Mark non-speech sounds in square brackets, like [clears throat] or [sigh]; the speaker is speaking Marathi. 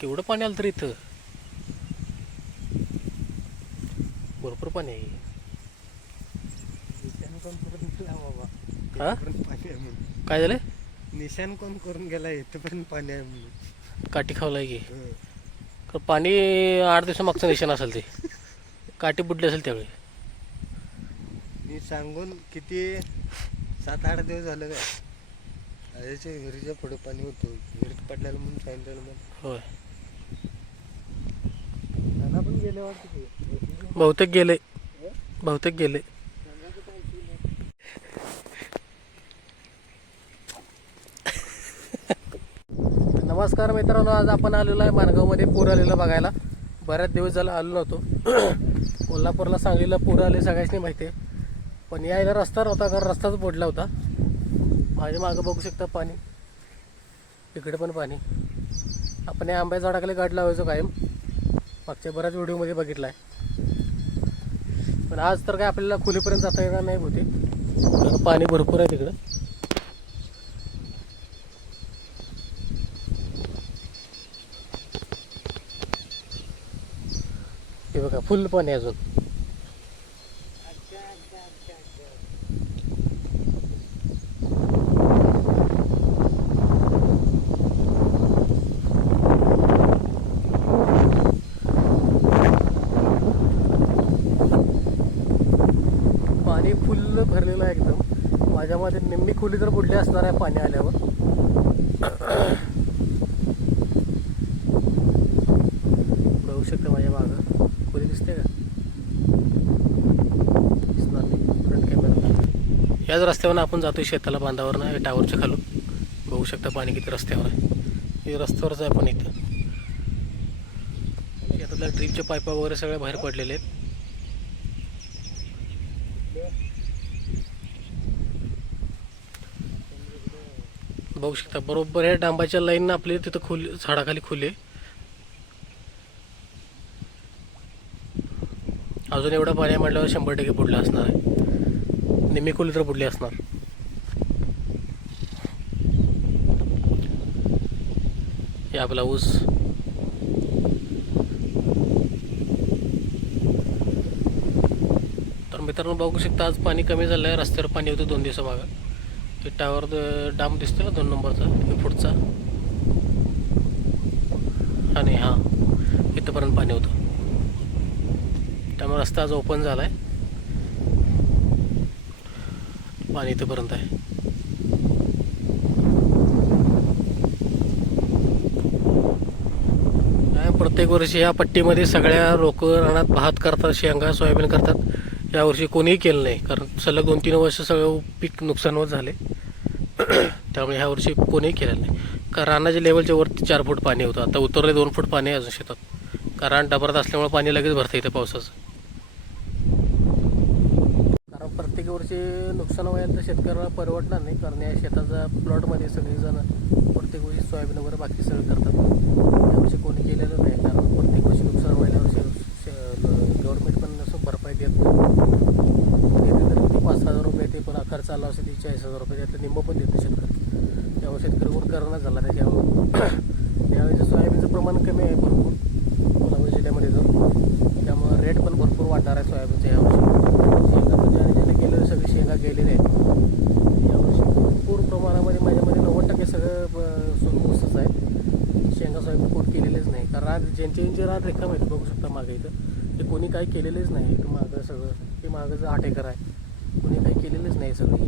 केवढं पाणी आलं तर इथं? भरपूर पाणी आहे. कोण करून गेला बाबा. हा? इथपर्यंत पाणी आहे म्हणून. काय झालं? निशाण कोण करून गेला इथपर्यंत पाणी आहे म्हणून. काठी खावलाय की. हं. पाणी आठ दिवसामागचं निशाण असेल ते. काठी बुडली असेल त्यावेळी. मी सांगून किती सात आठ दिवस झालं काय? आधीच्या विहिरीच्या पुढे पाणी होतं विहिरीत पडलेलं म्हणून सांगितलेलं मग होय. पण गेले वाटतं. बहुतेक गेले. बहुतेक गेले. नमस्कार मित्रांनो आज आपण आलेलो आहे माणगावमध्ये पूर आलेला बघायला. बऱ्याच दिवस झाला आलो नव्हतो. कोल्हापूरला सांगलीला पूर आले सगळ्यांनी माहिती आहे. पण यायला रस्ता नव्हता कारण रस्ताच पडला होता. माझ्या मागं बघू शकता पाणी. इकडे पण पाणी. आपण या आंब्या झाडाखाली गाठ लावायचो कायम. मागच्या बऱ्याच व्हिडिओमध्ये बघितला आहे पण आज तर काय आपल्याला खोलीपर्यंत जाता येणार नाही होते कारण पाणी भरपूर आहे तिकडं. हे बघा फुल पाणी आहे अजून पाणी फुल भरलेलं आहे एकदम. माझ्यामध्ये निम्मी खोली तर बुडली असणार आहे पाणी आल्यावर. बघू शकता माझ्या मागं. खोली दिसते का? दिसणार नाही. फ्रंट कॅमेरा याच रस्त्यावर आपण जातोय शेताला बांधावर ना टावरच्या खालून. बघू शकता पाणी किती रस्त्यावर आहे. हे रस्त्यावरच आहे पण इथं. शेतातल्या ड्रीपचे पाईपा वगैरे सगळे बाहेर पडलेले आहेत. बघू शकता. बरोबर या डांबाच्या लाईन आपल्या तिथं खुले झाडाखाली खुले अजून एवढा पाणी म्हटल्यावर शंभर टक्के बुडले असणार आहे. निम्मी खोली तर बुडली असणार. हे आपला ऊस. तर मित्रांनो बघू शकता आज पाणी कमी झालं आहे रस्त्यावर पाणी होतं दोन दिवसामागं. ते टावर डाम दिसतो ना दोन नंबरचा पुढचा. आणि हा इथंपर्यंत पाणी होतं. त्यामुळे रस्ता आज ओपन झाला आहे पाणी इथंपर्यंत आहे. काय प्रत्येक वर्षी या पट्टीमध्ये सगळ्या लोक रानात भात करतात शेंगा सोयाबीन करतात. यावर्षी कोणीही केलं नाही कारण सलग दोन तीन वर्ष सगळं पीक नुकसानवर झाले. [clears throat] त्यामुळे ह्या वर्षी कोणीही केलेलं नाही. कारण रानाच्या लेवलच्या वरती चार फूट पाणी होतं. आता उतरले दोन फूट पाणी अजून शेतात. कारण डबरात असल्यामुळे पाणी लगेच भरतं इथं पावसाचं. कारण प्रत्येक वर्षी नुकसान व्हायला तर शेतकऱ्याला परवडणार नाही. कारण या शेताचा प्लॉटमध्ये सगळेजण प्रत्येक वर्षी सोयाबीन वगैरे बाकी सगळं करतात. यावर्षी कोणी केलेलं नाही कारण प्रत्येक वर्षी नुकसान व्हायला गव्हर्नमेंट पण असं भरपाई देत नाही देते तर किती पाच हजार रुपये ते पण खर्च आला असेल ती चाळीस हजार रुपये त्यातलं निंब पण देतो शेतकरी. त्यामुळे शेतकरी कोण करणं झाला त्याच्यावर [coughs] यावेळेस सोयाबीनचं प्रमाण कमी आहे भरपूर कोल्हापूर जिल्ह्यामध्ये जर त्यामुळं रेट पण भरपूर वाढणार आहे सोयाबीनच्या यावर्षी शेंगा पण ज्याने सगळे शेंगा गेलेले आहेत. यावर्षी भरपूर प्रमाणामध्ये माझ्यामध्ये नव्वद टक्के सगळं ब- आहे. शेंगा सोयाबीन कोट केलेलेच नाही. कारण रात ज्यांचे ज्यांचे रात रिकाम आहेत बघू शकता मागे इथं ते कोणी काही केलेलेच नाही. मागं सगळं ते मागं जर आठ एकर आहे कोणी काही केलेलेच नाही सगळं.